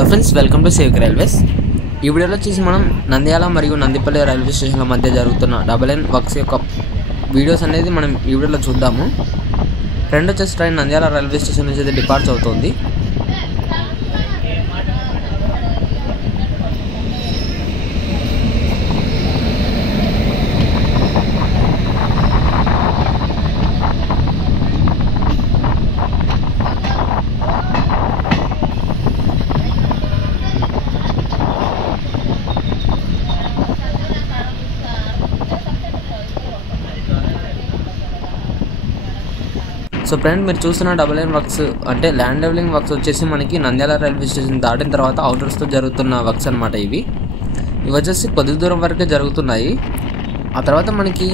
Hello friends, welcome to సేవిక్ railways. ఈ వీడియోలో వచ్చేసి మనం నంద్యాల మరియు నందిపల్లి రైల్వే స్టేషన్ల మధ్య జరుగుతున్న డబుల్ లైన్ వర్క్స్ యొక్క వీడియోస్ అనేది మనం ఈ వీడియోలో చూద్దాము. ఫ్రెండ్ వచ్చేసి ట్రైన్ నంద్యాల రైల్వే స్టేషన్ నుంచి అయితే డిపార్చర్ అవుతుంది. సో ఫ్రెండ్, మీరు చూస్తున్న డబుల్ లైన్ వర్క్స్ అంటే ల్యాండ్ లెవెలింగ్ వర్క్స్ వచ్చేసి మనకి నంద్యాల రైల్వే స్టేషన్ దాటిన తర్వాత అవుటర్స్తో జరుగుతున్న వర్క్స్ అనమాట. ఇవి వచ్చేసి కొద్ది దూరం వరకే జరుగుతున్నాయి. ఆ తర్వాత మనకి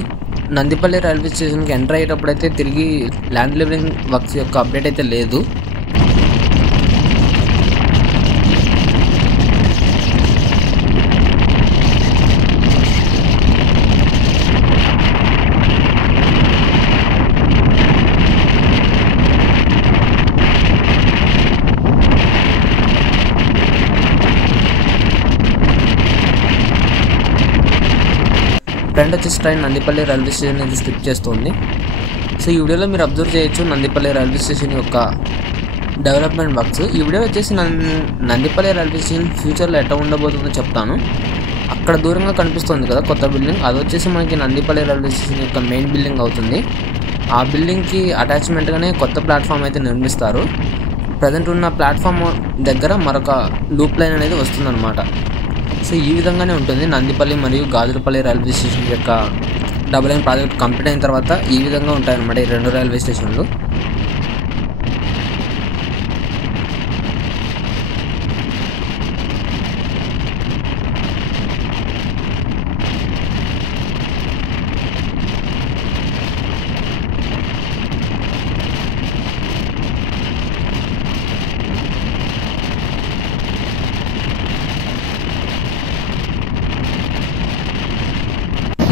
నందిపల్లి రైల్వే స్టేషన్కి ఎంటర్ అయ్యేటప్పుడు అయితే తిరిగి ల్యాండ్ లెవెలింగ్ వర్క్స్ యొక్క అప్డేట్ అయితే లేదు. ఫ్రెండ్ వచ్చేసి ట్రైన్ నందిపల్లి రైల్వే స్టేషన్ అనేది స్కిప్ చేస్తుంది. సో ఈ వీడియోలో మీరు అబ్జర్వ్ చేయొచ్చు నందిపల్లి రైల్వే స్టేషన్ యొక్క డెవలప్మెంట్ వర్క్స్. ఈ వీడియో వచ్చేసి నందిపల్లి రైల్వే స్టేషన్ ఫ్యూచర్లో ఎట్లా ఉండబోతుందో చెప్తాను. అక్కడ దూరంగా కనిపిస్తుంది కదా కొత్త బిల్డింగ్, అది వచ్చేసి మనకి నందిపల్లి రైల్వే స్టేషన్ యొక్క మెయిన్ బిల్డింగ్ అవుతుంది. ఆ బిల్డింగ్కి అటాచ్మెంట్గానే కొత్త ప్లాట్ఫామ్ అయితే నిర్మిస్తారు. ప్రజెంట్ ఉన్న ప్లాట్ఫామ్ దగ్గర మరొక లూప్ లైన్ అనేది వస్తుందన్నమాట. సో ఈ విధంగానే ఉంటుంది నందిపల్లి మరియు గాజులపల్లి రైల్వే స్టేషన్ యొక్క డబుల్ లైన్ ప్రాజెక్ట్ కంప్లీట్ అయిన తర్వాత ఈ విధంగా ఉంటాయన్నమాట ఈ రెండు రైల్వే స్టేషన్లు.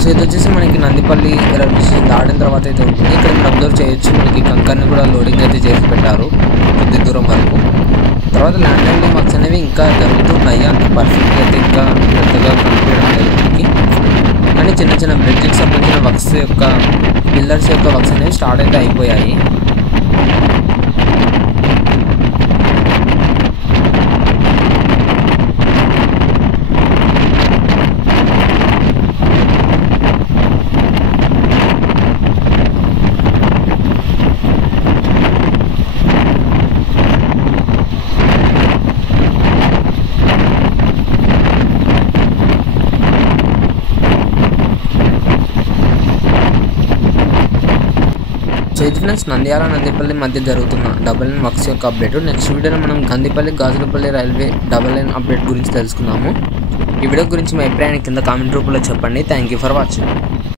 సో ఇది వచ్చేసి మనకి నందిపల్లి రైల్వే స్టేషన్ దాటిన తర్వాత అయితే ఉంటుంది. ఇక్కడ మీరు అబ్జర్వ్ చేయొచ్చు, మనకి కంకర్ని కూడా లోడింగ్ అయితే చేసి పెట్టారు కొద్ది దూరం వరకు. తర్వాత ల్యాండ్ లెవెలింగ్ వర్క్స్ అనేవి ఇంకా జరుగుతున్నాయి. అంత పర్ఫెక్ట్గా అయితే ఇంకా పెద్దగా కంప్లీట్ అయ్యాయి మనకి. కానీ చిన్న చిన్న బ్రిడ్జ్కి సంబంధించిన వర్క్స్ యొక్క పిల్లర్స్ యొక్క వర్క్స్ అనేవి స్టార్ట్ అయితే అయిపోయాయి. సో ఇది ఫ్రెండ్స్ నంద్యాల నందిపల్లి మధ్య జరుగుతున్న డబుల్ లైన్ వర్క్స్ యొక్క అప్డేట్. నెక్స్ట్ వీడియోలో మనం Nandipalli Gajulapalli railway double line update గురించి తెలుసుకుందాము. ఈ వీడియో గురించి మీ అభిప్రాయాన్ని కింద కామెంట్ రూపంలో చెప్పండి. Thank you for watching.